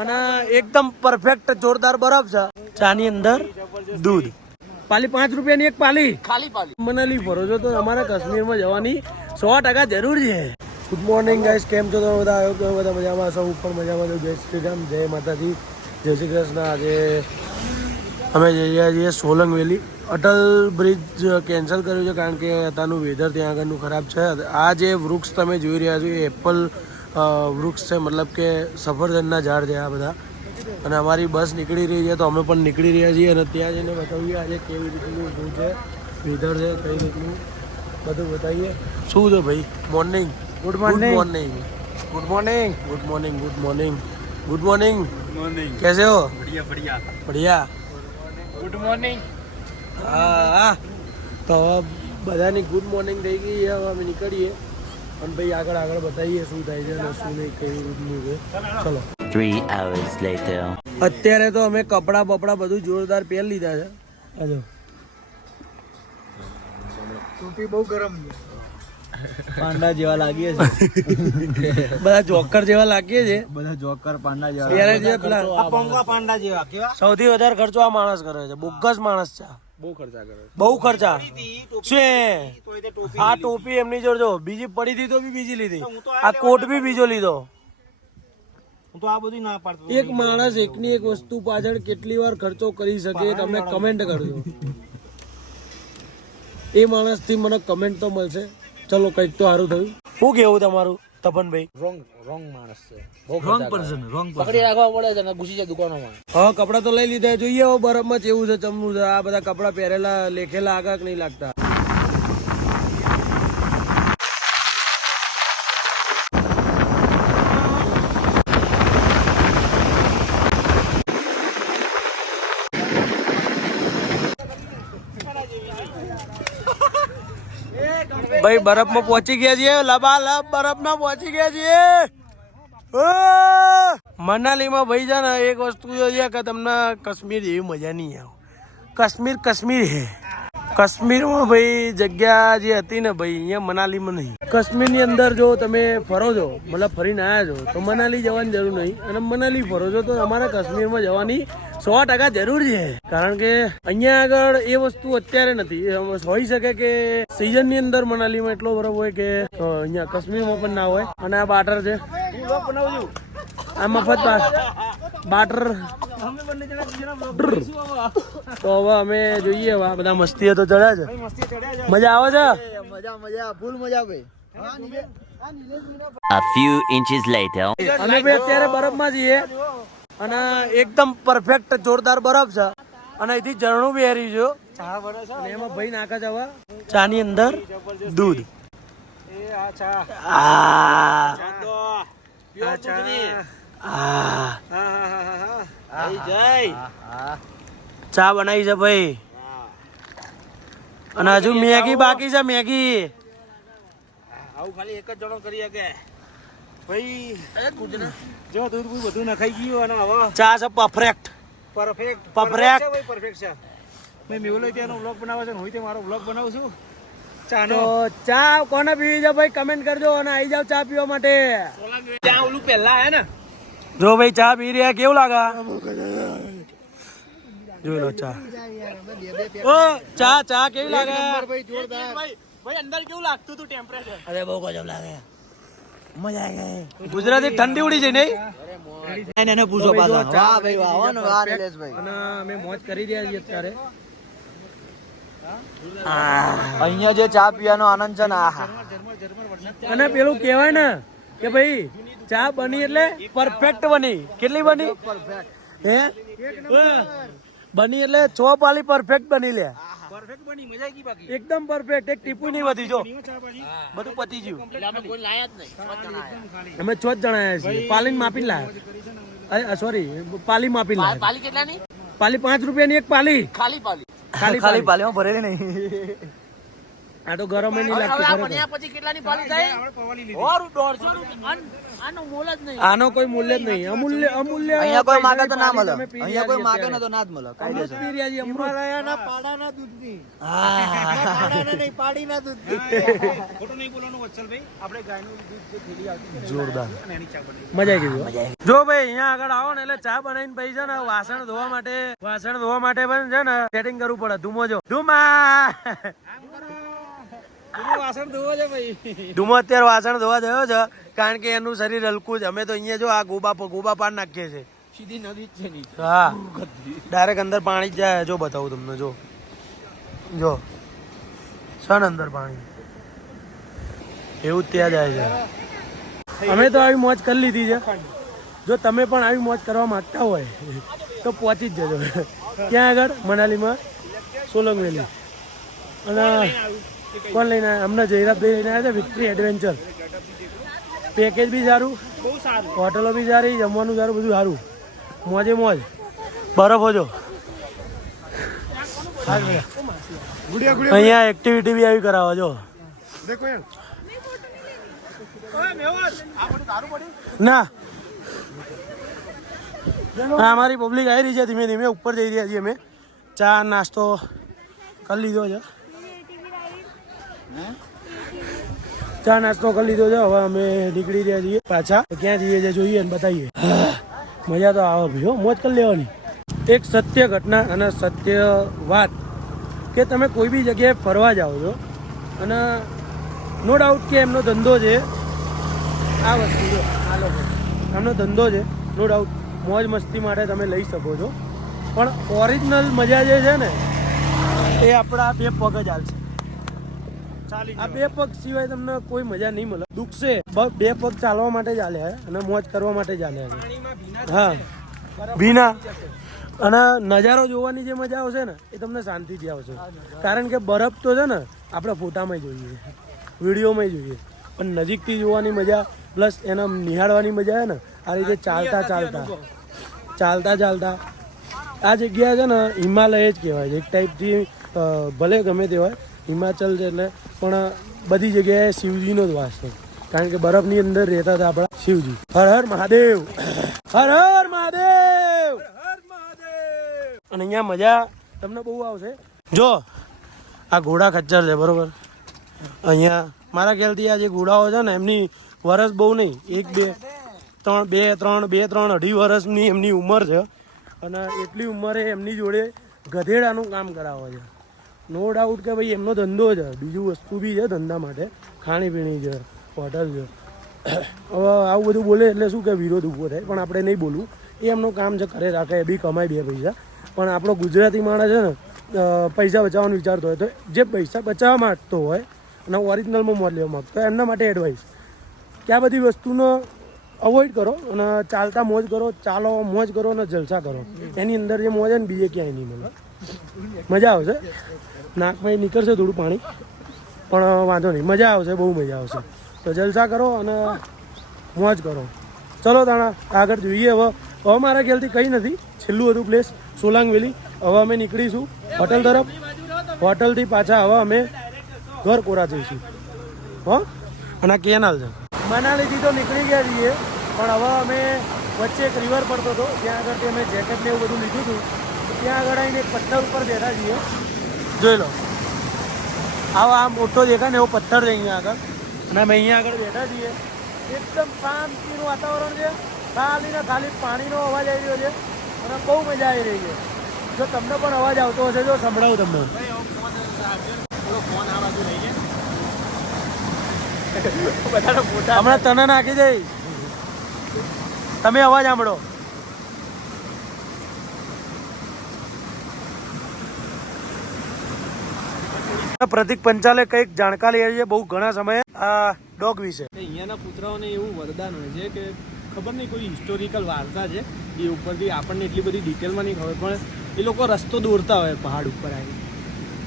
અને એકદમ પરફેક્ટ જોરદાર બરફ છે. ચાની અંદર દૂધ. પાલી 5 રૂપિયાની એક પાલી. ખાલી પાલી. મનાલી ફરો છો તો અમારે કાશ્મીરમાં જવાની 100% જરૂર છે. ગુડ મોર્નિંગ ગાઈસ, કેમ છો તમે બધા? આવ્યો બધા મજામાં, સૌ ઉપર મજામાં. જય શ્રી રામ, જય માતાજી, જય શ્રી કૃષ્ણ. આજે અમે જઈ રહ્યા છીએ સોલંગ વેલી. અટલ બ્રિજ કેન્સલ કર્યું છે કારણ કે અત્યારનું વેધર ત્યાં આગળનું ખરાબ છે. આ જે વૃક્ષ તમે જોઈ રહ્યા છો એ એપલ વૃક્ષ છે, મતલબ કે સફરજનના ઝાડ છે આ બધા. અને અમારી બસ નીકળી રહી છે તો અમે પણ નીકળી રહ્યા છીએ અને ત્યાં જઈને બતાવીએ આજે કેવી રીતનું શું છે વેધર છે, કઈ રીતનું બધું બતાવીએ. શું છે ભાઈ? Morning. Good morning. Good morning. Good morning. Good morning. Good morning. Good morning. कैसे हो? बढ़िया बढ़िया बढ़िया. Good morning. હા તો બધાની ગુડ મોર્નિંગ થઈ ગઈ. હવે અમે નીકળીએ અને ભાઈ આગળ આગળ બતાવીએ શું થાય છે અને શું નહીં, કેવી રીતનું છે. ચલો. 3 hours later. અત્યારે તો અમે કપડાં બપડા બધું જોરદાર પહેરી લીધા છે. હજો ટોપી બહુ ગરમ છે. પાંડા જેવા લાગીએ છે. બધા જોકર જેવા લાગીએ છે. બધા જોકર પાંડા જેવા. ત્યારે જે પેલા પંગા પાંડા જેવા કેવા? સૌથી વધારે ખર્ચો આ માણસ કરે છે. બોગસ માણસ છે. બહુ ખર્ચા કરે. બહુ ખર્ચા છે. આ ટોપી એમની જોડે જો બીજી પડી હતી તો બી બીજી લીધી. આ કોટ બી બીજો લીધો. હું તો આ બધું ના પાડતો. એક માણસ એકની એક વસ્તુ પાછળ કેટલી વાર ખર્ચો કરી શકે તમે કમેન્ટ કરજો. એ માણસ થી મને કમેન્ટ તો મળશે. ચલો કઈક તો સારું થયું. શું કેવું તમારું તપનભાઈ? રોંગ માણસ છે. Wrong person. પકડી રાખવા પડે છે ને ઘૂસી જાય દુકાનોમાં. હા, કપડા તો લઈ લીધા. જોઈએ હવે બરફમાં કેવું છે, ચમનું છે. આ બધા કપડા પહેરેલા લેખેલા આગળ નહીં લાગતા. ભાઈ બરફમાં પહોંચી ગયા છીએ. લબાલબ બરફમાં પહોંચી ગયા છીએ. મનાલીમાં ભાઈ છે ને એક વસ્તુ છે કે તમને કાશ્મીર જેવી મજા નહીં આવે. કાશ્મીર હે. કાશ્મીરમાં ભાઈ જગ્યા જે હતી ને ભાઈ અહીંયા મનાલીમાં નહીં. કાશ્મીરની અંદર જો તમે ફરો છો, મતલબ ફરીને આવ્યા છો તો મનાલી જવાની જરૂર નહીં. અને મનાલી ફરો છો તો તમારે કાશ્મીરમાં જવાની 100% જરૂર છે. કારણ કે અહીંયા આગળ એ વસ્તુ અત્યારે નથી. હોઈ શકે કે સિઝનની અંદર મનાલીમાં એટલો બરફ હોય કે અહીંયા કાશ્મીરમાં પણ ના હોય. અને આ બાટર છે. આ મફત બાટર. તો હવે અમે જોઈએ. બધા મસ્તી તો ચડ્યા છે. મજા આવે છે. મજા ફૂલ મજા ભાઈ. A few inches later. અમે ભાઈ અત્યારે બરફમાં છીએ અને એકદમ પરફેક્ટ જોરદાર બરફ છે. અને અહીંથી ઝરણું બી હેરી છે. અને એમાં ભાઈ નાખે છે હવે ચાની અંદર દૂધ. ચા બનાવી છે ભાઈ. અને હજુ મેગી બાકી છે. મેગી આવું ખાલી એક જ જણો કરી શકે ભાઈ. જો દૂધ બધું નખાઈ ગયું અને હવે ચા છે પરફેક્ટ. પરફેક્ટ છે. મેં મેહુલ ત્યાંનો વ્લોગ બનાવે છે, હું તે મારો વ્લોગ બનાવું છું. તો ચા કોને પીવી છે ભાઈ કમેન્ટ કરજો અને આવી જાવ ચા પીવા માટે. ત્યાં ઓલું પહેલા હે ને. જો ભાઈ ચા પી રહ્યા, કેવું લાગે? જોઈ લો ચા. ઓ ચા કેવી લાગે? ભાઈ અંદર કેવું લાગતું તું ટેમ્પરેચર? અરે બહુ ગજબ લાગે. મજા આવી ગઈ. ગુજરાતી ઠંડી ઉડી છે નહીં? એને પૂછો પાછા. વાહ ભાઈ વાહ. અને અમે મોજ કરી રહ્યા છીએ અત્યારે. અહીંયા જે ચા પીવાનો આનંદ છે ને, આહા. અને પેલું કહેવાય ને કે ભાઈ ચા બની એટલે પરફેક્ટ બની. કેટલી બની? હે બની એટલે 6 પાલી પરફેક્ટ બની લે. પરફેક્ટ બની, મજા આવી ગઈ બાકી. એકદમ પરફેક્ટ. એક ટીપુ નહીં વધી. જો બધું પતી ગયું. કોઈ લાયા જ નહીં. અમે 6 જ જણા છીએ. પાલીને માપીને લાયા. સોરી, પાલી માપીને લાયા. પાલી કેટલાની? પાલી 5 રૂપિયાની એક પાલી. ખાલી પાલી. ખાલી પાલીમાં ભરેલી નહીં. આ તો ગરમ નહીં લાગતી ખરેખર. પછી કેટલાની પાલી થાય? આપણે પવાલી લીધી. 150 રૂપિયા. આનો મોલ જ નહીં. આનો કોઈ મૂલ્ય જ નહીં. અમૂલ્ય અમૂલ્ય અહીંયા કોઈ માગે તો ના પાલી મળે. તમે પી અહીંયા કોઈ રહ્યા માગે છીએ ને તો ના જ મળે. અત્યારે. અમૃત પી રહ્યા છીએ, અમૃત. હિમાલયના પાડાના દૂધની. પાડાના નહીં, પાડીના દૂધની. ખોટું નહીં બોલવાનું વત્સલભાઈ. આપણે ગાયનું દૂધ જે થેલી આવતી છે ને, જોરદાર. અને એની ચા બની. મજા આવી ગઈ જો ભાઈ અહીંયા આગળ આવો ને એટલે ચા બનાવીને પછી છે ને વાસણ ધોવા માટે પણ છે ને સેટિંગ કરવું પડે. ધૂમો જો ધૂમા વાસણ ધોવો છે ભાઈ. ધૂમો અત્યારે વાસણ ધોવા ગયો છે કારણ કે એનું શરીર હલકું છે. અમે તો અહીંયા જો આ ગોબા પાડ નાખીએ છીએ. સીધી નદી જ છે નીચે. હા ડાયરેક્ટ અંદર પાણી જ જાય. જો બતાવું તમને, જો જો છે ને અંદર પાણી એવું જ ત્યાં જાય છે. અમે તો આવી મોજ કરી લીધી છે. જો તમે પણ આવી મોજ કરવા માંગતા હોય તો પહોંચી જ જજો. ક્યાં આગળ? મનાલીમાં સોલંગ વેલી. અને કોણ લઈને આવ્યા? અમને જયરાજભાઈ લઈને આવ્યા છે. Victory adventure. પેકેજ બી સારું, બહુ સારું. હોટલો બી સારી, જમવાનું સારું, બધું સારું. મોજે મોજ. બરફ હોજો. અહીંયા એક્ટિવિટી બી આવી કરાવો જો. ના હા, અમારી પબ્લિક આવી રહી છે. ધીમે ધીમે ઉપર જઈ રહ્યા છીએ અમે. ચા નાસ્તો કરી લીધો છે. ચા નાસ્તો કરી લીધો છે. હવે અમે નીકળી રહ્યા છીએ પાછા. ક્યાં જઈએ છીએ જોઈએ ને બતાવીએ. મજા તો આવે ભાઈ, હો મોજ કરી લેવાની. એક સત્ય ઘટના અને સત્ય વાત કે તમે કોઈ બી જગ્યાએ ફરવા જાઓ છો અને નો ડાઉટ કે એમનો ધંધો છે આ વસ્તુ જો આ લોકો એમનો ધંધો છે નો ડાઉટ મોજ મસ્તી માટે તમે લઈ શકો છો, પણ ઓરિજિનલ મજા જે છે ને એ આપણા બે પગ જ હાલશે. આ બે પગ સિવાય તમને કોઈ મજા નહીં મળે. દુખશે બે પગ ચાલવા માટે જ હાલે અને મોજ કરવા માટે જ હાલે. હા ભીના અને નજારો જોવાની જે મજા આવશે ને એ તમને શાંતિથી આવશે. કારણ કે બરફ તો છે ને આપણે ફોટામાં જોઈએ, વિડીયોમાં જોઈએ, પણ નજીકથી જોવાની મજા પ્લસ એને નિહાળવાની મજા છે ને આ રીતે ચાલતા ચાલતા આ જગ્યા છે ને હિમાલય જ કહેવાય છે એક ટાઈપથી. ભલે ગમે તે હોય હિમાચલ છે એટલે, પણ બધી જગ્યાએ શિવજીનો જ વાસ છે કારણ કે બરફની અંદર રહેતા હતા આપણા શિવજી. હર હર મહાદેવ, હર હર મહાદેવ. અને અહીંયા મજા તમને બહુ આવશે. જો આ ઘોડા ખચ્ચર છે બરોબર. અહીંયા મારા ખ્યાલથી આ જે ઘોડાઓ છે ને એમની વરસ બહુ નહીં, 1 2 3 2.5 વર્ષની એમની ઉંમર છે અને એટલી ઉંમરે એમની જોડે ગધેડાનું કામ કરાવે છે. નો ડાઉટ કે ભાઈ એમનો ધંધો છે, બીજું વસ્તુ બી છે ધંધા માટે, ખાણીપીણી છે, હોટલ છે. હવે આવું બધું બોલે એટલે શું કે વિરોધ ઊભો થાય, પણ આપણે નહીં બોલવું. એ એમનું કામ છે, કરે રાખે, એ બી કમાય 2 પૈસા. પણ આપણો ગુજરાતી માણસ છે ને પૈસા બચાવવાનો વિચારતો હોય તો જે પૈસા બચાવવા માંગતો હોય અને ઓરિજિનલમાં મોજ લેવા માંગતો હોય એમના માટે એડવાઇસ કે આ બધી વસ્તુનો અવોઇડ કરો અને ચાલતા મોજ કરો, ચાલો મોજ કરો અને જલસા કરો. એની અંદર જે મોજ છે ને બીજે ક્યાંય નહીં મળે. મજા આવશે. નાકમાં નીકળશે થોડું પાણી પણ વાંધો નહીં, મજા આવશે, બહુ મજા આવશે. તો જલસા કરો અને મોજ કરો. ચલો તાણા આગળ જોઈએ. હવે મારા ખ્યાલથી કંઈ નથી, છેલ્લું હતું પ્લેસ સોલાંગ વેલી. હવે અમે નીકળીશું હોટલ તરફ. હોટલથી પાછા હવે અમે ઘર કોરા જઈશું. હો અને આ કેનાલ છે. મનાલીથી તો નીકળી ગયા છીએ, પણ હવે અમે વચ્ચે એક રિવર પડતો હતો ત્યાં આગળથી અમે જેકેટ ને એવું બધું લીધું હતું. ત્યાં આગળ આવીને એક પથ્થર ઉપર બેઠા છીએ. જોઈ લો આવો આ મોટો દેખાય ને એવો પથ્થર છે અહીંયા આગળ અને અમે અહીંયા આગળ બેઠા છીએ. એકદમ શાંતિનું વાતાવરણ છે. ખાલી ને ખાલી પાણીનો અવાજ આવી રહ્યો છે અને બહુ મજા આવી રહી છે. જો તમને પણ અવાજ આવતો હશે જો સંભળાવું તમને. હમણાં તને નાખી દઈ, તમે અવાજ સાંભળો. પ્રતિક પંચાલે કંઈક જાણકારી આવી છે બહુ ઘણા સમયે આ ડોગ વિશે. અહીંયાના કૂતરાઓને એવું વરદાન હોય છે કે ખબર નહીં કોઈ હિસ્ટોરિકલ વાર્તા છે એ ઉપરથી આપણને એટલી બધી ડિટેલમાં નહીં ખબર, પણ એ લોકો રસ્તો દોરતા હોય પહાડ ઉપર આવીને.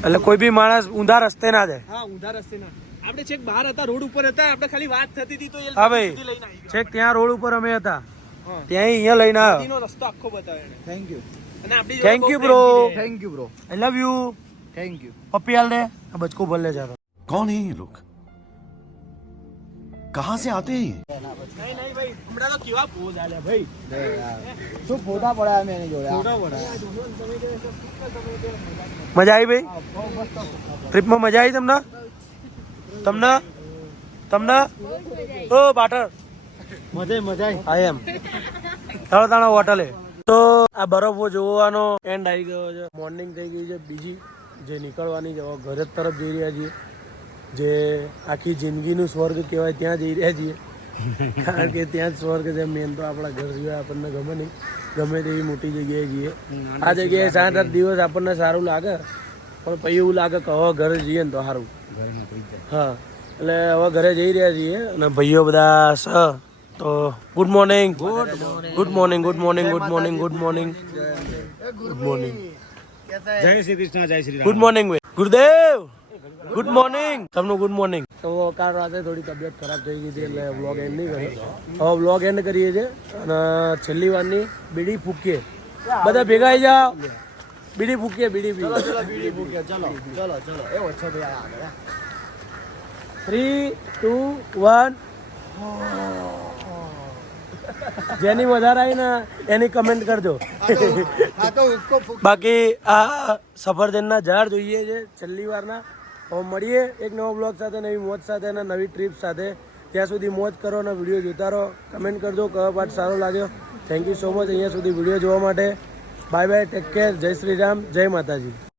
એટલે કોઈ બી માણસ ઊંધા રસ્તે ના જાય. હા, ઊંધા રસ્તે ના. આપણે છેક બહાર હતા, રોડ ઉપર હતા, આપણે ખાલી વાત થતી હતી તો એ હા ભાઈ લઈને આવી ગયો. છેક ત્યાં રોડ ઉપર અમે હતા, ત્યાં અહીંયા લઈને આવ્યો. નદીનો રસ્તો આખો બતાવ્યો એને. Thank you. અને આપણી thank you bro, thank you bro. I love you. Thank you. પપ્પી હાલ દે, આ બચકો ભલે જતો. कौन है ये लोग कहां से आते हैं ये? નહીં નહીં ભાઈ હમણાં તો કેવા પોઝ આલ્યા ભાઈ શું ફોટા પડ્યા મેં એની જોડે થોડા વડા મજા આવી ભાઈ ટ્રીપમાં મજા આવી તમને તમને તમને ઓ બાટર મજા આઈ એમ તળતાણા હોટલે તો આ બરફો જોવાનો એન્ડ આવી ગયો છે મોર્નિંગ થઈ ગઈ છે બીજી જે નીકળવાની છે હવે ઘરે તરફ જઈ રહ્યા છીએ જે આખી જિંદગીનું સ્વર્ગ કહેવાય ત્યાં જઈ રહ્યા છીએ કારણ કે ત્યાં જ સ્વર્ગ છે મેન તો આપણા ઘર સિવાય આપણને ગમે નહીં ગમે તેવી મોટી જગ્યાએ જઈએ આ જગ્યાએ 7-8 દિવસ આપણને સારું લાગે પણ પછી એવું લાગે કે હવે ઘરે જઈએ ને તો સારું હા એટલે હવે ઘરે જઈ રહ્યા છીએ અને ભાઈઓ બધા સ તો good morning good morning good morning good morning good morning good morning જય શ્રી કૃષ્ણ જય શ્રી ગુડ મોર્નિંગ ગુરુદેવ ગુડ મોર્નિંગ તમને ગુડ મોર્નિંગ તો કાલ રાતે થોડી તબિયત ખરાબ થઈ ગઈ હતી એટલે વ્લોગ એન્ડ નહીં કર્યો હવે વ્લોગ એન્ડ કરીએ છીએ અને છેલ્લી વારની બીડી ફૂકીએ બધા ભેગા આવી જાઓ બીડી ફૂકીએ બીડી ચલો એ ઓછો ભાઈ 3, 2, 1 જેની વધારે આવી ને એની કમેન્ટ કરજો બાકી આ સફરજનના ઝાડ જોઈએ છે છેલ્લી વારના હવે મળીએ એક નવો બ્લોગ સાથે નવી મોજ સાથે અને નવી ટ્રીપ સાથે ત્યાં સુધી મોજ કરો અને વિડીયો જોતા રહો કમેન્ટ કરજો કયો પાર્ટ સારો લાગ્યો થેન્ક યુ સો મચ અહીંયા સુધી વિડીયો જોવા માટે બાય બાય ટેક કેર જય શ્રી રામ જય માતાજી